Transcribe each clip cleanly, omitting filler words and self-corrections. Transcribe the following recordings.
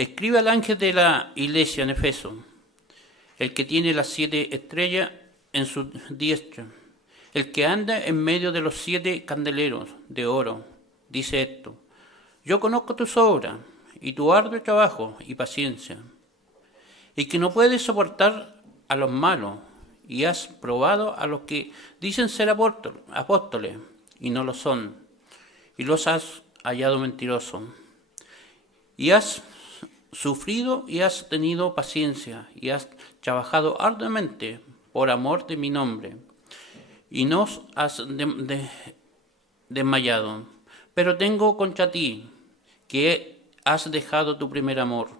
Escribe al ángel de la iglesia en Efeso, el que tiene las 7 estrellas en su diestra, el que anda en medio de los 7 candeleros de oro, dice esto: yo conozco tus obras y tu arduo trabajo y paciencia, y que no puedes soportar a los malos, y has probado a los que dicen ser apóstoles y no lo son, y los has hallado mentirosos, y has sufrido y has tenido paciencia, y has trabajado arduamente por amor de mi nombre, y no has desmayado. Pero tengo contra ti que has dejado tu primer amor.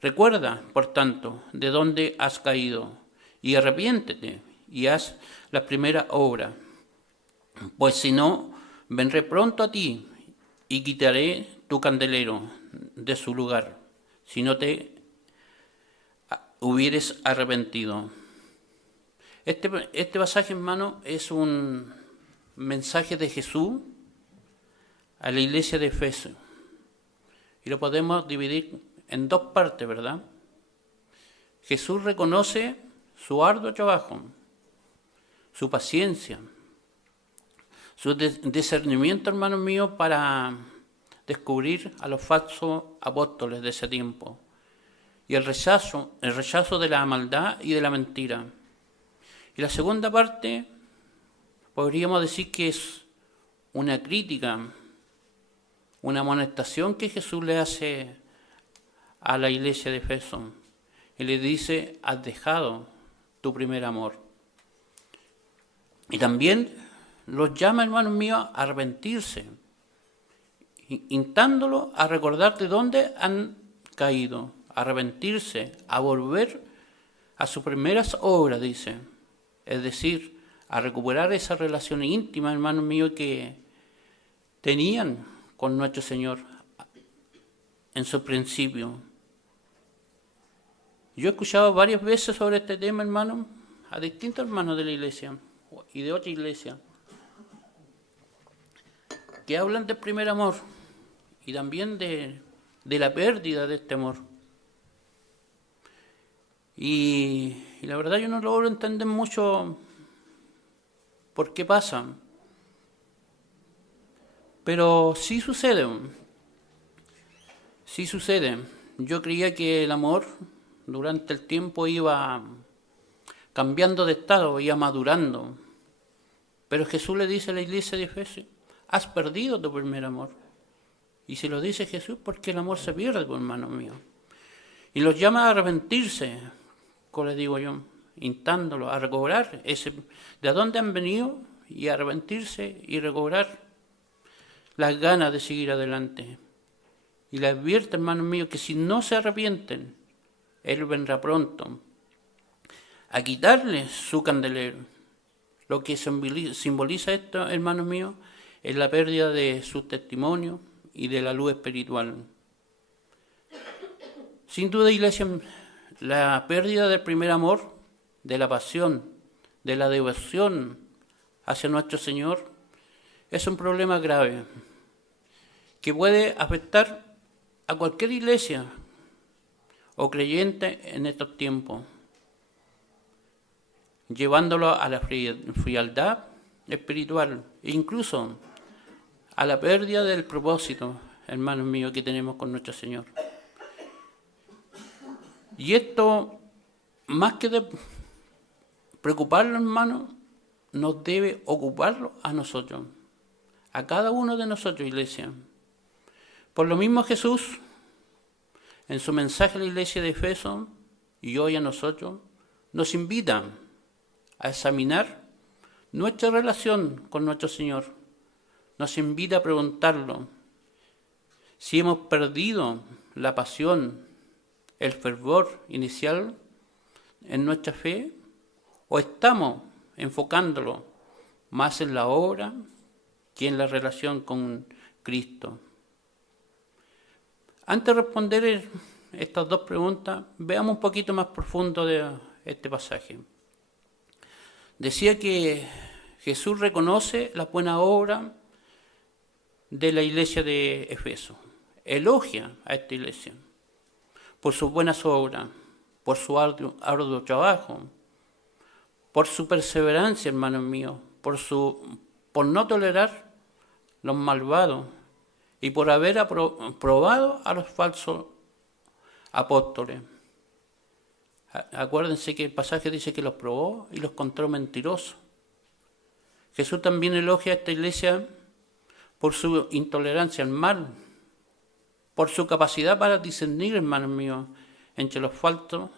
Recuerda, por tanto, de dónde has caído, y arrepiéntete, y haz las primeras obras. Pues si no, vendré pronto a ti, y quitaré tu candelero de su lugar, si no te hubieres arrepentido. Este pasaje, hermano, es un mensaje de Jesús a la iglesia de Efeso. Y lo podemos dividir en dos partes, ¿verdad? Jesús reconoce su arduo trabajo, su paciencia, su discernimiento, hermanos míos, para descubrir a los falsos apóstoles de ese tiempo, y el rechazo de la maldad y de la mentira. Y la segunda parte podríamos decir que es una crítica, una amonestación que Jesús le hace a la iglesia de Efeso, y le dice: has dejado tu primer amor. Y también los llama, hermanos míos, a arrepentirse, instándolos a recordar de dónde han caído, a arrepentirse, a volver a sus primeras obras, dice. Es decir, a recuperar esa relación íntima, hermanos míos, que tenían con nuestro Señor en su principio. Yo he escuchado varias veces sobre este tema, hermano, a distintos hermanos de la iglesia y de otra iglesia, que hablan del primer amor y también de la pérdida de este amor. Y la verdad yo no logro entender mucho por qué pasa. Pero sí sucede. Sí sucede. Yo creía que el amor durante el tiempo iba cambiando de estado, iba madurando. Pero Jesús le dice a la iglesia de Efesios: has perdido tu primer amor. Y si lo dice Jesús, porque el amor se pierde, pues, hermano mío. Y los llama a arrepentirse, como les digo yo, instándolos a recobrar de dónde han venido, y a arrepentirse y recobrar las ganas de seguir adelante. Y les advierte, hermanos míos, que si no se arrepienten, Él vendrá pronto a quitarles su candelero. Lo que simboliza esto, hermanos míos, es la pérdida de su testimonio y de la luz espiritual. Sin duda, iglesia, la pérdida del primer amor, de la pasión, de la devoción hacia nuestro Señor, es un problema grave que puede afectar a cualquier iglesia o creyente en estos tiempos, llevándolo a la frialdad espiritual e incluso a la pérdida del propósito, hermanos míos, que tenemos con nuestro Señor. Y esto, más que de preocuparlo, hermanos, nos debe ocuparlo a nosotros, a cada uno de nosotros, iglesia. Por lo mismo Jesús, en su mensaje a la iglesia de Efeso y hoy a nosotros, nos invita a examinar nuestra relación con nuestro Señor. Nos invita a preguntarlo si hemos perdido la pasión, el fervor inicial en nuestra fe, o estamos enfocándolo más en la obra que en la relación con Cristo. Antes de responder estas dos preguntas, veamos un poquito más profundo de este pasaje. Decía que Jesús reconoce la buena obra de la iglesia de Efeso, elogia a esta iglesia, por sus buenas obras, por su arduo trabajo, por su perseverancia, hermanos míos, por no tolerar los malvados y por haber probado a los falsos apóstoles. Acuérdense que el pasaje dice que los probó y los encontró mentirosos. Jesús también elogia a esta iglesia por su intolerancia al mal, por su capacidad para discernir, hermanos míos, entre los falsos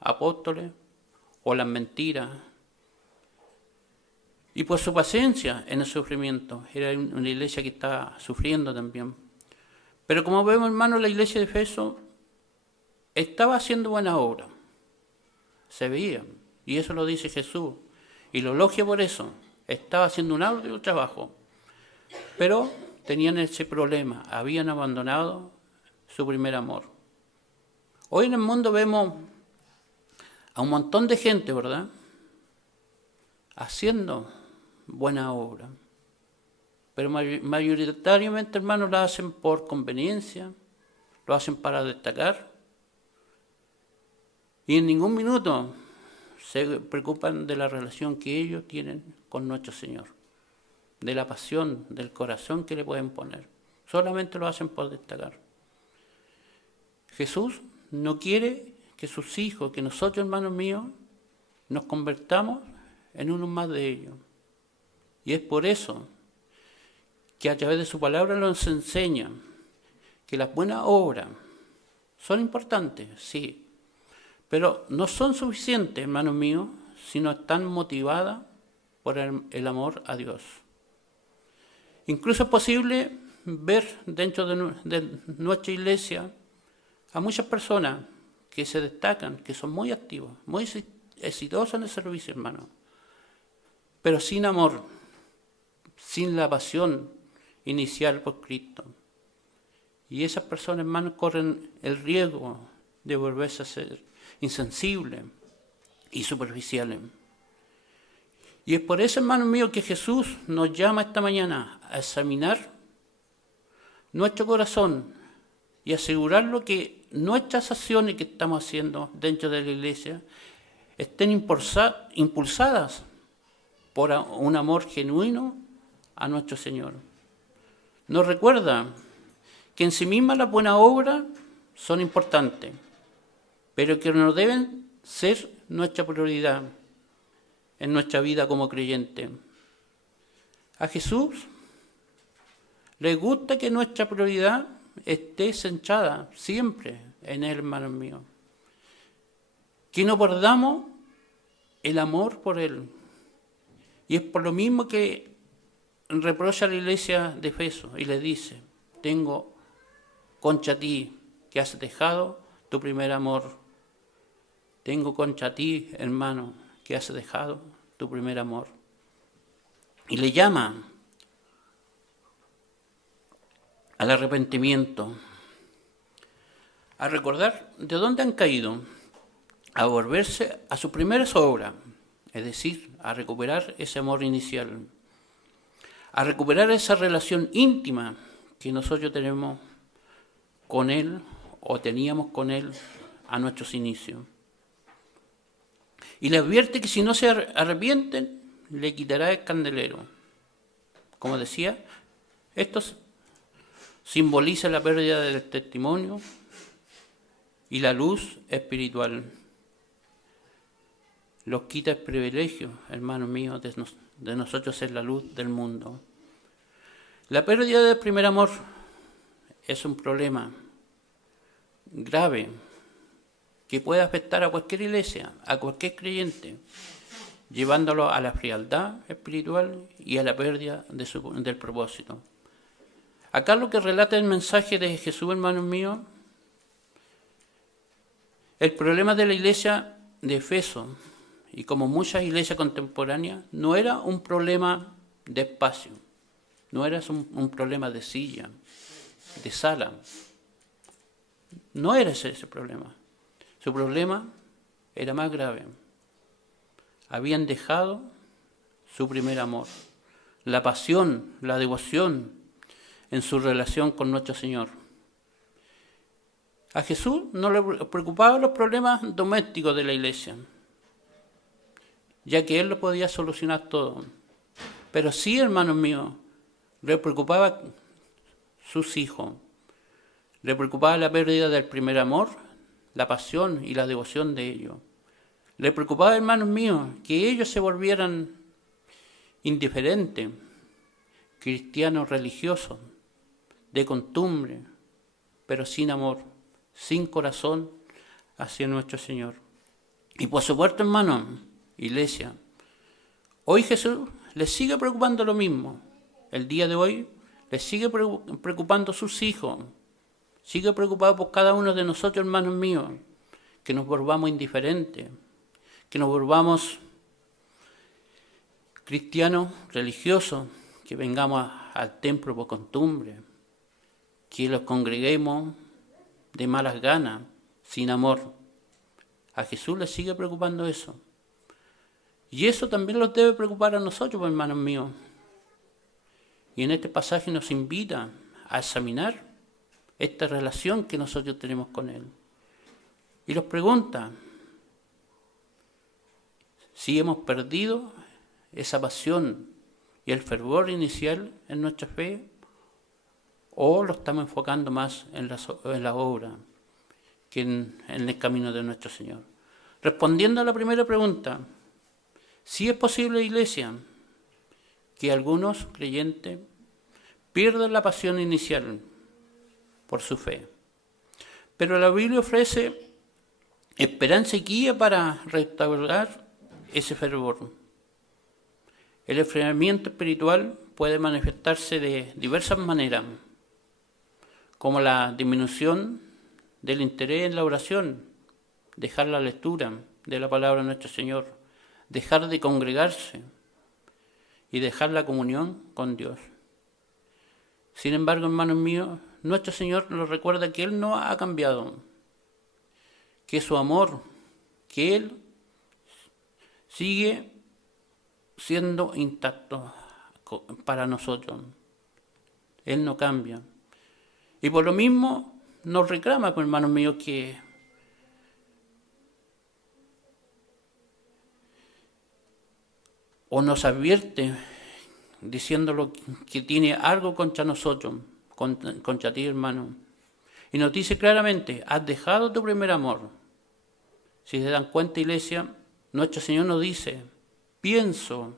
apóstoles o las mentiras, y por su paciencia en el sufrimiento. Era una iglesia que estaba sufriendo también. Pero como vemos, hermanos, la iglesia de Efeso estaba haciendo buena obra. Se veía, y eso lo dice Jesús, y lo elogia por eso. Estaba haciendo un arduo trabajo, pero tenían ese problema, habían abandonado su primer amor. Hoy en el mundo vemos a un montón de gente, ¿verdad?, haciendo buena obra, pero mayoritariamente, hermanos, lo hacen por conveniencia, lo hacen para destacar, y en ningún minuto se preocupan de la relación que ellos tienen con nuestro Señor, de la pasión, del corazón que le pueden poner. Solamente lo hacen por destacar. Jesús no quiere que sus hijos, que nosotros, hermanos míos, nos convertamos en uno más de ellos. Y es por eso que a través de su palabra nos enseña que las buenas obras son importantes, sí, pero no son suficientes, hermanos míos, si no están motivadas por el amor a Dios. Incluso es posible ver dentro de nuestra iglesia a muchas personas que se destacan, que son muy activos, muy exitosos en el servicio, hermano, pero sin amor, sin la pasión inicial por Cristo. Y esas personas, hermanos, corren el riesgo de volverse a ser insensibles y superficiales. Y es por eso, hermanos míos, que Jesús nos llama esta mañana a examinar nuestro corazón y asegurarlo que nuestras acciones que estamos haciendo dentro de la iglesia estén impulsadas por un amor genuino a nuestro Señor. Nos recuerda que en sí mismas las buenas obras son importantes, pero que no deben ser nuestra prioridad en nuestra vida como creyente. A Jesús le gusta que nuestra prioridad esté centrada siempre en Él, hermanos míos. Que no perdamos el amor por Él. Y es por lo mismo que reprocha a la iglesia de Efeso y le dice: tengo contra ti que has dejado tu primer amor. Tengo contra ti, hermano, que has dejado tu primer amor. Y le llama al arrepentimiento, a recordar de dónde han caído, a volverse a sus primeras obras, es decir, a recuperar ese amor inicial, a recuperar esa relación íntima que nosotros tenemos con Él o teníamos con Él a nuestros inicios. Y le advierte que si no se arrepienten, le quitará el candelero. Como decía, esto simboliza la pérdida del testimonio y la luz espiritual. Los quita el privilegio, hermanos míos, de nosotros ser la luz del mundo. La pérdida del primer amor es un problema grave que puede afectar a cualquier iglesia, a cualquier creyente, llevándolo a la frialdad espiritual y a la pérdida del propósito. Acá lo que relata el mensaje de Jesús, hermanos míos, el problema de la iglesia de Efeso, y como muchas iglesias contemporáneas, no era un problema de espacio, no era un problema de silla, de sala. No era ese problema. Su problema era más grave. Habían dejado su primer amor, la pasión, la devoción en su relación con nuestro Señor. A Jesús no le preocupaban los problemas domésticos de la iglesia, ya que Él lo podía solucionar todo. Pero sí, hermanos míos, le preocupaba sus hijos, le preocupaba la pérdida del primer amor, la pasión y la devoción de ellos. Le preocupaba, hermanos míos, que ellos se volvieran indiferentes, cristianos religiosos, de costumbre, pero sin amor, sin corazón hacia nuestro Señor. Y por supuesto, hermanos, iglesia, hoy Jesús les sigue preocupando lo mismo. El día de hoy les sigue preocupando sus hijos, sigue preocupado por cada uno de nosotros, hermanos míos, que nos volvamos indiferentes, que nos volvamos cristianos religiosos, que vengamos al templo por costumbre, que los congreguemos de malas ganas, sin amor. A Jesús le sigue preocupando eso. Y eso también los debe preocupar a nosotros, hermanos míos. Y en este pasaje nos invita a examinar esta relación que nosotros tenemos con Él. Y nos pregunta si hemos perdido esa pasión y el fervor inicial en nuestra fe, o lo estamos enfocando más en la obra que en el camino de nuestro Señor. Respondiendo a la primera pregunta, si es posible, iglesia, que algunos creyentes pierdan la pasión inicial por su fe. Pero la Biblia ofrece esperanza y guía para restaurar ese fervor. El enfriamiento espiritual puede manifestarse de diversas maneras, como la disminución del interés en la oración, dejar la lectura de la palabra de nuestro Señor, dejar de congregarse y dejar la comunión con Dios. Sin embargo, hermanos míos, nuestro Señor nos recuerda que Él no ha cambiado, que su amor, que Él sigue siendo intacto para nosotros. Él no cambia. Y por lo mismo nos reclama, pues, hermanos míos, que o nos advierte diciéndolo que tiene algo contra nosotros, contra ti, hermano. Y nos dice claramente, has dejado tu primer amor. Si se dan cuenta, iglesia, nuestro Señor nos dice, pienso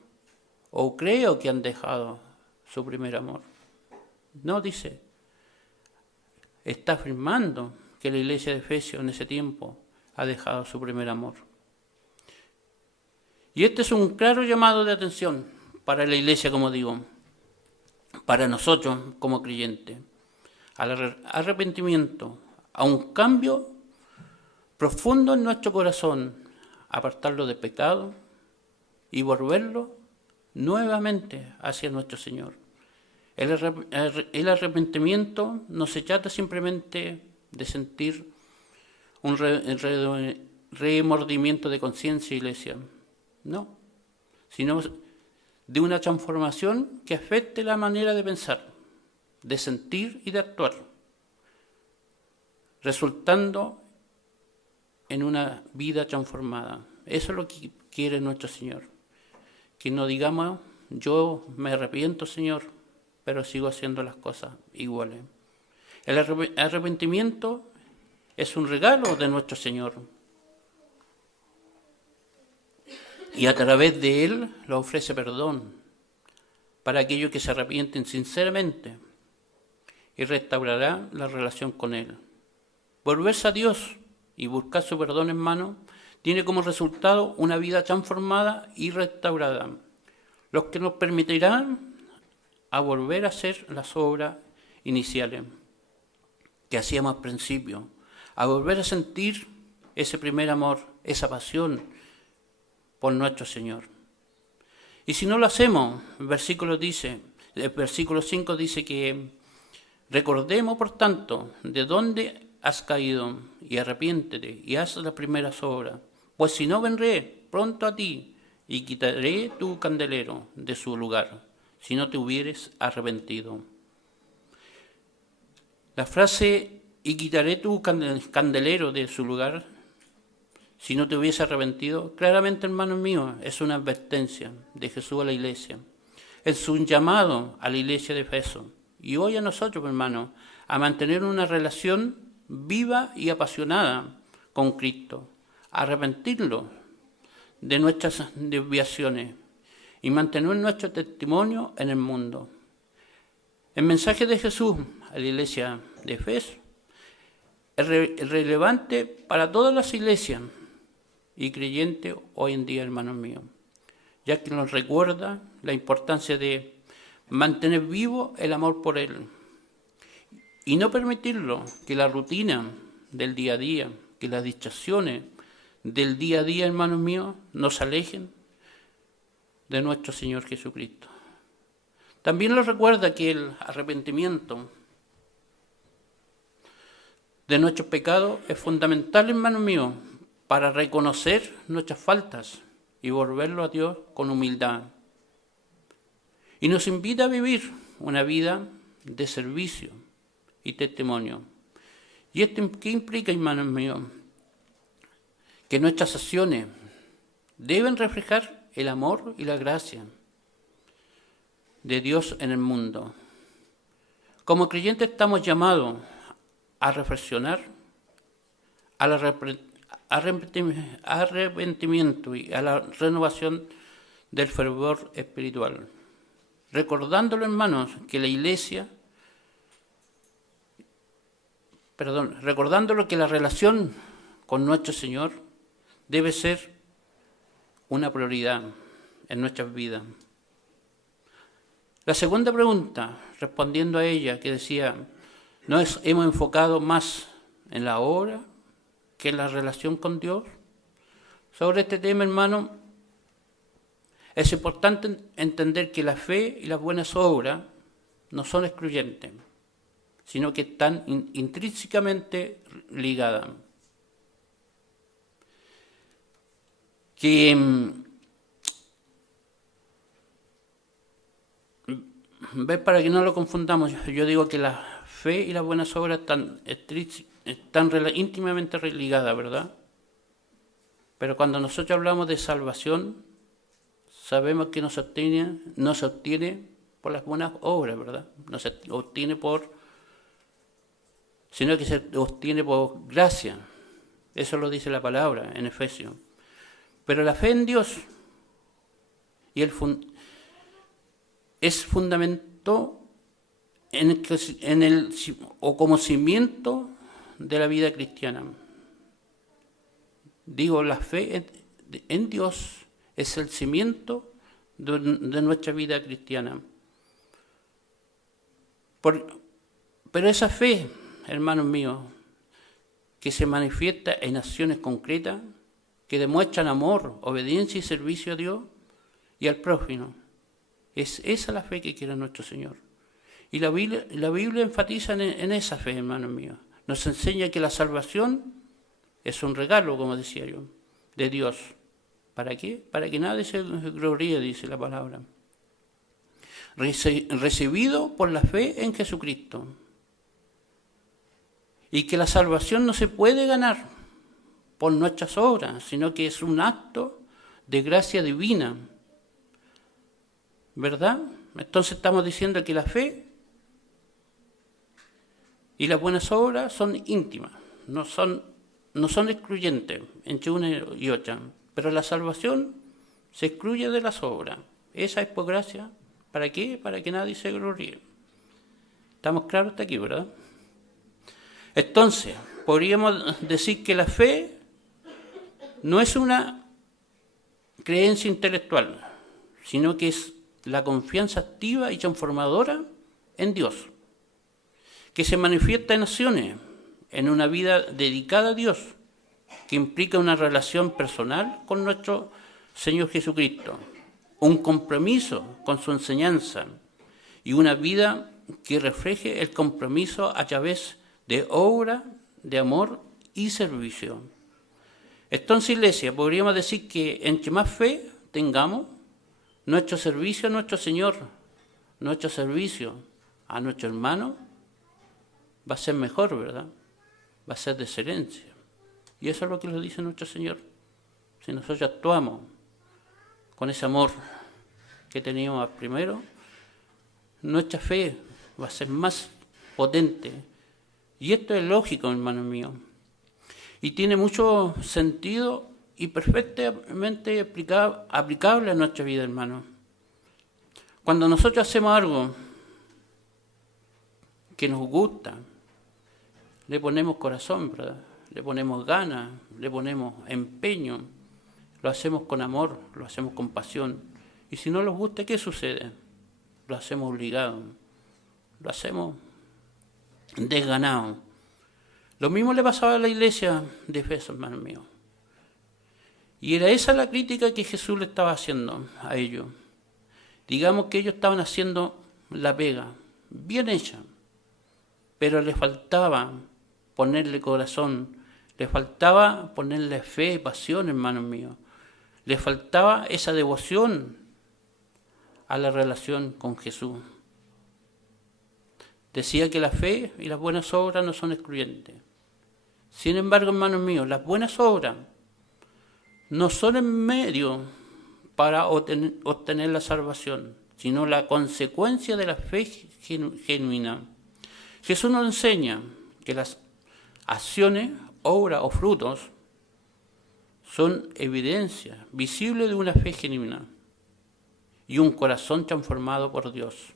o creo que han dejado su primer amor. No dice, está afirmando que la iglesia de Efesios en ese tiempo ha dejado su primer amor. Y este es un claro llamado de atención para la iglesia, como digo, para nosotros como creyentes, al arrepentimiento, a un cambio profundo en nuestro corazón, apartarlo de pecado y volverlo nuevamente hacia nuestro Señor. El arrepentimiento no se trata simplemente de sentir un remordimiento de conciencia, iglesia, no, sino de una transformación que afecte la manera de pensar, de sentir y de actuar, resultando en una vida transformada. Eso es lo que quiere nuestro Señor. Que no digamos, yo me arrepiento, Señor, pero sigo haciendo las cosas iguales. El arrepentimiento es un regalo de nuestro Señor. Y a través de Él lo ofrece perdón para aquellos que se arrepienten sinceramente y restaurará la relación con Él. Volverse a Dios y buscar su perdón, hermano, tiene como resultado una vida transformada y restaurada, lo que nos permitirá a volver a hacer las obras iniciales que hacíamos al principio, a volver a sentir ese primer amor, esa pasión por nuestro Señor. Y si no lo hacemos, el versículo 5 dice que recordemos, por tanto, de dónde has caído y arrepiéntete y haz las primeras obras, pues si no vendré pronto a ti y quitaré tu candelero de su lugar, si no te hubieres arrepentido. La frase y quitaré tu candelero de su lugar si no te hubiese arrepentido. Claramente, hermanos míos, es una advertencia de Jesús a la iglesia. Es un llamado a la iglesia de Efeso. Y hoy a nosotros, hermanos, a mantener una relación viva y apasionada con Cristo, a arrepentirlo de nuestras desviaciones y mantener nuestro testimonio en el mundo. El mensaje de Jesús a la iglesia de Efeso es relevante para todas las iglesias y creyentes hoy en día, hermanos míos, ya que nos recuerda la importancia de mantener vivo el amor por Él y no permitirlo que la rutina del día a día, que las distracciones del día a día, hermanos míos, nos alejen de nuestro Señor Jesucristo. También nos recuerda que el arrepentimiento de nuestros pecados es fundamental, hermanos míos, para reconocer nuestras faltas y volverlo a Dios con humildad. Y nos invita a vivir una vida de servicio y testimonio. ¿Y esto qué implica, hermanos míos? Que nuestras acciones deben reflejar el amor y la gracia de Dios en el mundo. Como creyentes estamos llamados a reflexionar al arrepentimiento y a la renovación del fervor espiritual. Recordándolo, hermanos, que la iglesia, recordándolo que la relación con nuestro Señor debe ser una prioridad en nuestras vidas. La segunda pregunta, respondiendo a ella, que decía, ¿nos hemos enfocado más en la obra que en la relación con Dios? Sobre este tema, hermano, es importante entender que la fe y las buenas obras no son excluyentes, sino que están intrínsecamente ligadas. Para que no lo confundamos, yo digo que la fe y las buenas obras están íntimamente ligadas, ¿verdad? Pero cuando nosotros hablamos de salvación, sabemos que no se obtiene por las buenas obras, ¿verdad? No se obtiene sino que se obtiene por gracia. Eso lo dice la palabra en Efesios. Pero la fe en Dios es fundamento como cimiento de la vida cristiana. Digo, la fe en Dios es el cimiento de nuestra vida cristiana. Pero esa fe, hermanos míos, que se manifiesta en acciones concretas, que demuestran amor, obediencia y servicio a Dios y al prójimo, es esa la fe que quiere nuestro Señor. Y la Biblia enfatiza en esa fe, hermanos míos. Nos enseña que la salvación es un regalo, como decía yo, de Dios. ¿Para qué? Para que nadie se gloríe, dice la palabra. Recibido por la fe en Jesucristo. Y que la salvación no se puede ganar por nuestras obras, sino que es un acto de gracia divina. ¿Verdad? Entonces estamos diciendo que la fe y las buenas obras son íntimas, no son excluyentes entre una y otra. Pero la salvación se excluye de las obras. Esa es por gracia. ¿Para qué? Para que nadie se gloríe. ¿Estamos claros hasta aquí, verdad? Entonces, podríamos decir que la fe no es una creencia intelectual, sino que es la confianza activa y transformadora en Dios, que se manifiesta en acciones, en una vida dedicada a Dios, que implica una relación personal con nuestro Señor Jesucristo, un compromiso con su enseñanza y una vida que refleje el compromiso a través de obra, de amor y servicio. Entonces, iglesia, podríamos decir que entre más fe tengamos, nuestro servicio a nuestro Señor, nuestro servicio a nuestro hermano, va a ser mejor, ¿verdad? va a ser de excelencia. Y eso es lo que nos dice nuestro Señor. Si nosotros actuamos con ese amor que teníamos primero, nuestra fe va a ser más potente. Y esto es lógico, hermanos míos. Y tiene mucho sentido y perfectamente aplicable a nuestra vida, hermanos. Cuando nosotros hacemos algo que nos gusta, le ponemos corazón, ¿verdad? Le ponemos ganas, le ponemos empeño, lo hacemos con amor, lo hacemos con pasión. Y si no nos gusta, ¿qué sucede? Lo hacemos obligado, lo hacemos desganado. Lo mismo le pasaba a la iglesia de Efeso, hermanos míos. Y era esa la crítica que Jesús le estaba haciendo a ellos. Digamos que ellos estaban haciendo la pega, bien hecha, pero les faltaba ponerle corazón, les faltaba ponerle fe y pasión, hermanos míos. Les faltaba esa devoción a la relación con Jesús. Decía que la fe y las buenas obras no son excluyentes. Sin embargo, hermanos míos, las buenas obras no son el medio para obtener la salvación, sino la consecuencia de la fe genuina. Jesús nos enseña que las acciones, obras o frutos son evidencia visible de una fe genuina y un corazón transformado por Dios.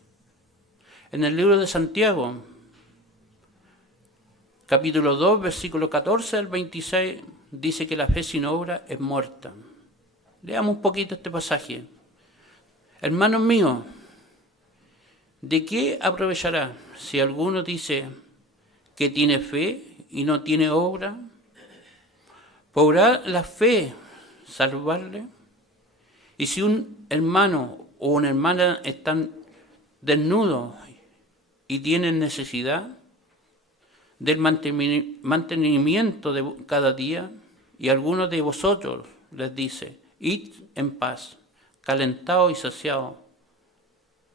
En el libro de Santiago, capítulo 2, versículo 14 al 26, dice que la fe sin obra es muerta. Leamos un poquito este pasaje. Hermanos míos, ¿de qué aprovechará si alguno dice que tiene fe y no tiene obra? ¿Podrá la fe salvarle? Y si un hermano o una hermana están desnudos y tienen necesidad del mantenimiento de cada día, y alguno de vosotros les dice, id en paz, calentados y saciados,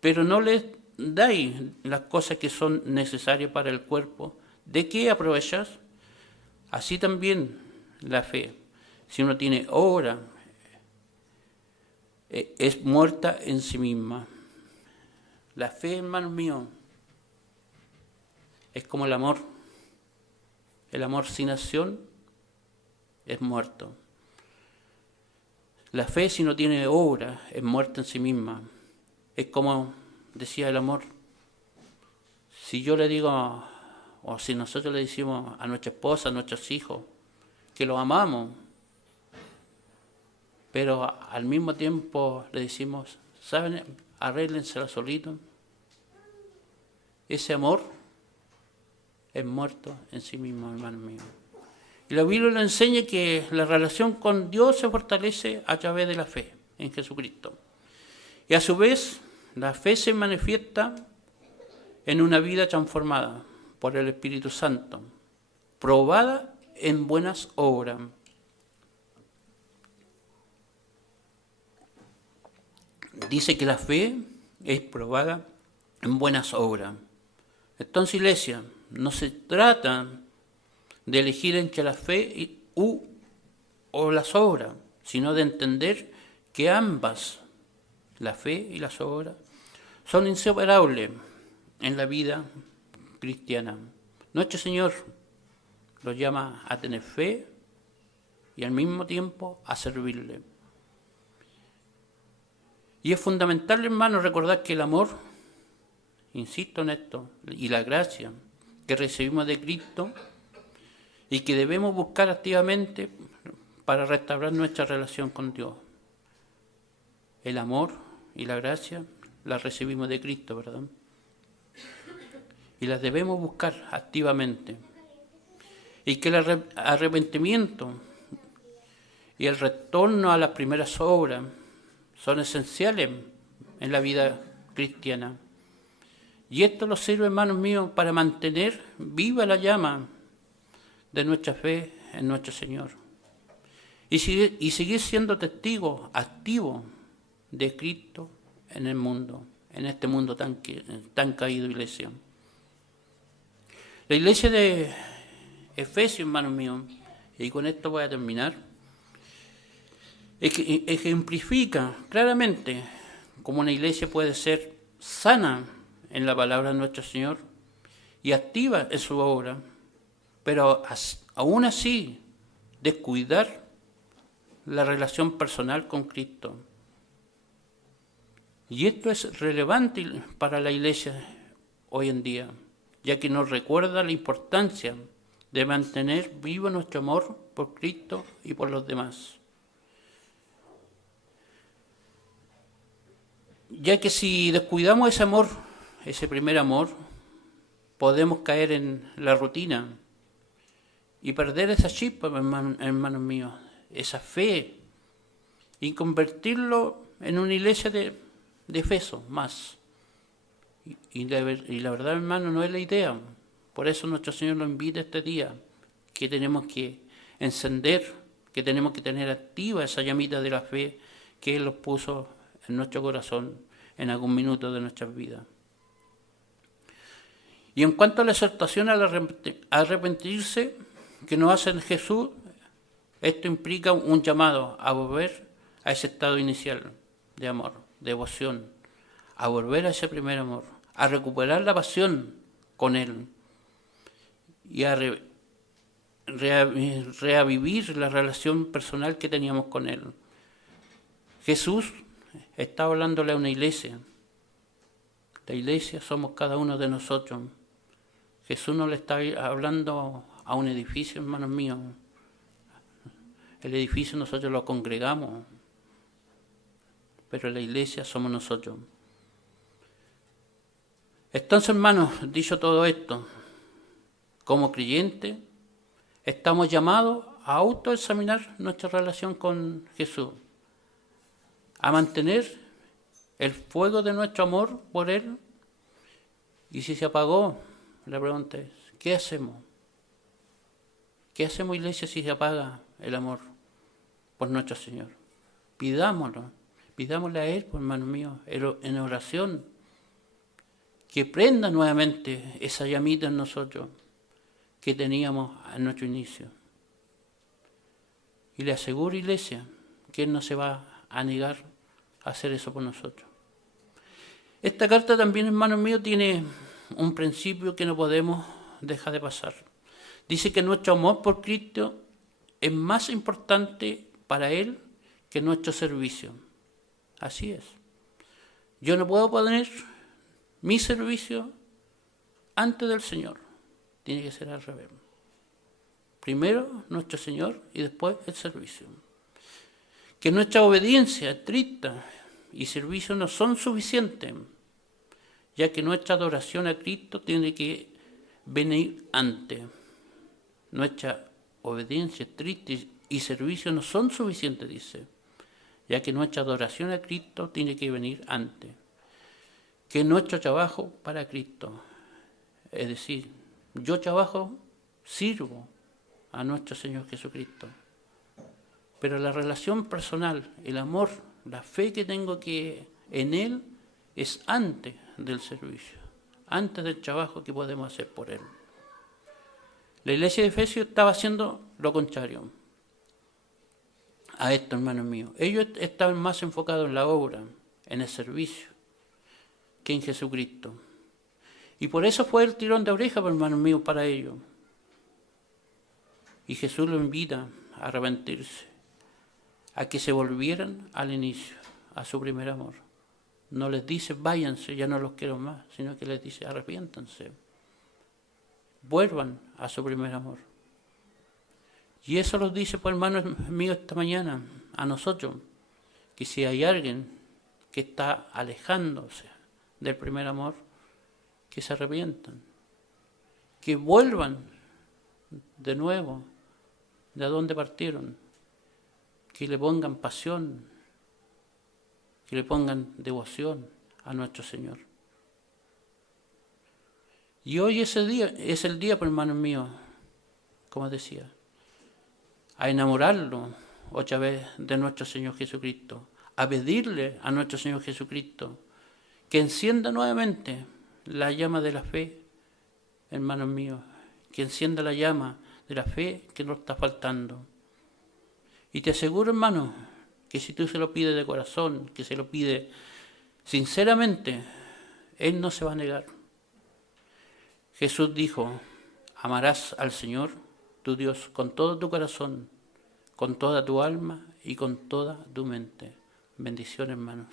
pero no les dais las cosas que son necesarias para el cuerpo, ¿de qué aprovechas? Así también la fe, si uno tiene obra, es muerta en sí misma. La fe, hermanos míos, es como el amor. El amor sin acción es muerto. La fe, si no tiene obra, es muerta en sí misma. Es como decía el amor. Si yo le digo, o si nosotros le decimos a nuestra esposa, a nuestros hijos, que los amamos, pero al mismo tiempo le decimos, ¿saben? Arréglensela solitos. Ese amor es muerto en sí mismo, hermano mío. Y la Biblia nos enseña que la relación con Dios se fortalece a través de la fe en Jesucristo. Y a su vez, la fe se manifiesta en una vida transformada por el Espíritu Santo, probada en buenas obras. Dice que la fe es probada en buenas obras. Entonces, iglesia, no se trata de elegir entre la fe o las obras, sino de entender que ambas, la fe y las obras, son inseparables en la vida cristiana. Nuestro Señor los llama a tener fe y al mismo tiempo a servirle. Y es fundamental, hermanos, recordar que el amor, insisto en esto, y la gracia que recibimos de Cristo y que debemos buscar activamente para restaurar nuestra relación con Dios. El amor y la gracia las recibimos de Cristo, ¿verdad? Y las debemos buscar activamente. Y que el arrepentimiento y el retorno a las primeras obras son esenciales en la vida cristiana. Y esto nos sirve, hermanos míos, para mantener viva la llama de nuestra fe en nuestro Señor. Y seguir siendo testigos activos de Cristo en el mundo, en este mundo tan caído, iglesia. La iglesia de Efesios, hermanos míos, y con esto voy a terminar, ejemplifica claramente cómo una iglesia puede ser sana en la palabra de nuestro Señor y activa en su obra, pero aún así descuidar la relación personal con Cristo. Y esto es relevante para la iglesia hoy en día, ya que nos recuerda la importancia de mantener vivo nuestro amor por Cristo y por los demás. Ya que si descuidamos ese amor, ese primer amor, podemos caer en la rutina y perder esa chispa, hermanos míos, esa fe, y convertirlo en una iglesia de Efeso más. Y la verdad, hermano, no es la idea. Por eso nuestro Señor nos invita este día, que tenemos que encender, que tenemos que tener activa esa llamita de la fe que Él nos puso en nuestro corazón en algún minuto de nuestras vidas. Y en cuanto a la exhortación a arrepentirse que nos hace Jesús, esto implica un llamado a volver a ese estado inicial de amor, devoción, a volver a ese primer amor, a recuperar la pasión con Él y a reavivir la relación personal que teníamos con Él. Jesús está hablándole a una iglesia. La iglesia somos cada uno de nosotros. Jesús no le está hablando a un edificio, hermanos míos. El edificio nosotros lo congregamos, pero la iglesia somos nosotros. Entonces, hermanos, dicho todo esto, como creyentes, estamos llamados a autoexaminar nuestra relación con Jesús, a mantener el fuego de nuestro amor por Él. Y si se apagó, la pregunta es, ¿qué hacemos? ¿Qué hacemos, iglesia, si se apaga el amor por nuestro Señor? Pidámosle a Él, pues, hermanos míos, en oración, que prenda nuevamente esa llamita en nosotros que teníamos en nuestro inicio. Y le aseguro, iglesia, que Él no se va a negar a hacer eso por nosotros. Esta carta también, hermanos míos, tiene un principio que no podemos dejar de pasar. Dice que nuestro amor por Cristo es más importante para Él que nuestro servicio. Así es. Yo no puedo poner mi servicio antes del Señor. Tiene que ser al revés. Primero nuestro Señor y después el servicio. Que nuestra obediencia estricta y servicio no son suficientes, ya que nuestra adoración a Cristo tiene que venir antes. Nuestra obediencia estricta y servicio no son suficientes, dice, ya que nuestra adoración a Cristo tiene que venir antes. Que nuestro trabajo para Cristo, es decir, yo trabajo, sirvo a nuestro Señor Jesucristo, pero la relación personal, el amor, la fe que tengo que en Él es antes del servicio, antes del trabajo que podemos hacer por Él. La iglesia de Efesios estaba haciendo lo contrario a esto, hermanos míos. Ellos estaban más enfocados en la obra, en el servicio, que en Jesucristo. Y por eso fue el tirón de oreja, hermanos míos, para ellos. Y Jesús los invita a arrepentirse, a que se volvieran al inicio, a su primer amor. No les dice, váyanse, ya no los quiero más, sino que les dice, arrepiéntanse. Vuelvan a su primer amor. Y eso los dice, pues, hermanos míos, esta mañana, a nosotros, que si hay alguien que está alejándose del primer amor, que se arrepientan, que vuelvan de nuevo de donde partieron, que le pongan pasión, que le pongan devoción a nuestro Señor. Y hoy ese día es el día, pues, hermanos míos, como decía, a enamorarlo otra vez de nuestro Señor Jesucristo, a pedirle a nuestro Señor Jesucristo que encienda nuevamente la llama de la fe, hermanos míos, que encienda la llama de la fe que nos está faltando. Y te aseguro, hermano, que si tú se lo pides de corazón, que se lo pides sinceramente, Él no se va a negar. Jesús dijo, amarás al Señor, tu Dios, con todo tu corazón, con toda tu alma y con toda tu mente. Bendiciones, hermanos.